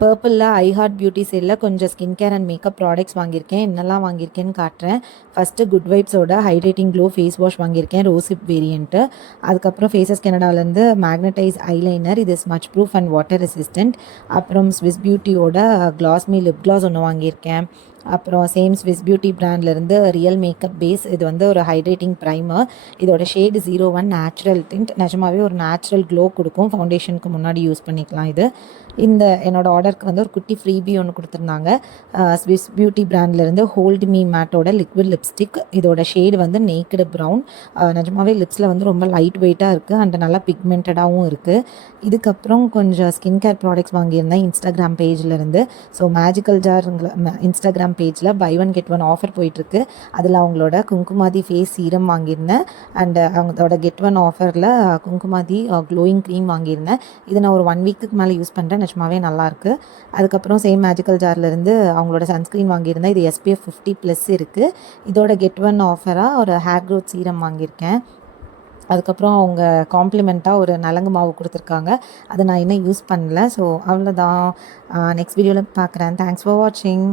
பர்பிளில் I heart beauty சேலில் கொஞ்சம் skin care and makeup products வாங்கியிருக்கேன். என்னெல்லாம் வாங்கியிருக்கேன்னு காட்டுறேன். ஃபஸ்ட்டு குட் வைப்ஸோட ஹைட்ரேட்டிங் க்ளோ ஃபேஸ் வாஷ் வாங்கியிருக்கேன், ரோசிப் வேரியண்ட்டு. அதுக்கப்புறம் ஃபேஸஸ் கனடாலேருந்து மேக்னடைஸ் ஐலைனர், இது smudge proof and water resistant. அப்புறம் ஸ்விஸ் பியூட்டியோட கிளாஸ்மி லிப் கிளாஸ் ஒன்று வாங்கியிருக்கேன். அப்புறம் சேம் ஸ்விஸ் பியூட்டி பிராண்ட்லேருந்து ரியல் மேக்கப் பேஸ், இது வந்து ஒரு ஹைட்ரேட்டிங் ப்ரைமர். இதோட ஷேடு 01 நேச்சுரல் டிண்ட். நிஜமாவே ஒரு நேச்சுரல் க்ளோ கொடுக்கும். ஃபவுண்டேஷனுக்கு முன்னாடி யூஸ் பண்ணிக்கலாம். இந்த என்னோடய ஆர்டருக்கு வந்து ஒரு குட்டி ஃப்ரீபி ஒன்று கொடுத்துருந்தாங்க. ஸ்விஸ் பியூட்டி பிராண்ட்லேருந்து ஹோல்ட் மீ மேட்டோட லிக்விட் லிப்ஸ்டிக். இதோட ஷேடு வந்து நேக்கடு ப்ரௌன். நிஜமாவே லிப்ஸில் வந்து ரொம்ப லைட் வெயிட்டாக இருக்குது அண்ட் நல்லா பிக்மெண்டடாகவும் இருக்குது. இதுக்கப்புறம் கொஞ்சம் ஸ்கின் கேர் ப்ராடக்ட்ஸ் வாங்கியிருந்தேன் இன்ஸ்டாகிராம் பேஜ்லேருந்து. ஸோ மேஜிக்கல் ஜாருங்கிற இன்ஸ்டாகிராம் பேஜில் buy one get one offer போயிட்டுருக்கு. அதில் அவங்களோட குங்குமாதி ஃபேஸ் சீரம் வாங்கியிருந்தேன் அண்ட் அவங்களோட கெட் ஒன் ஆஃபரில் குங்குமாதி க்ளோயிங் க்ரீம் வாங்கியிருந்தேன். இதை நான் ஒரு 1 வீக்குக்கு மேலே யூஸ் பண்ணுறேன். நிஜமாவே நல்லாயிருக்கு. அதுக்கப்புறம் சேம் மேஜிக்கல் ஜார்லேருந்து அவங்களோட சன்ஸ்க்ரீன் வாங்கியிருந்தேன். இது SPF 50+ இருக்குது. இதோட கெட் ஒன் ஆஃபராக ஒரு ஹேர் க்ரோத் சீரம் வாங்கியிருக்கேன். அதுக்கப்புறம் அவங்க காம்ப்ளிமெண்ட்டாக ஒரு நலங்கு மாவு கொடுத்துருக்காங்க. அதை நான் இன்னும் யூஸ் பண்ணல. ஸோ அவ்வளோதான். நெக்ஸ்ட் வீடியோவில் பார்க்குறேன். தேங்க்ஸ் ஃபார் வாட்சிங்.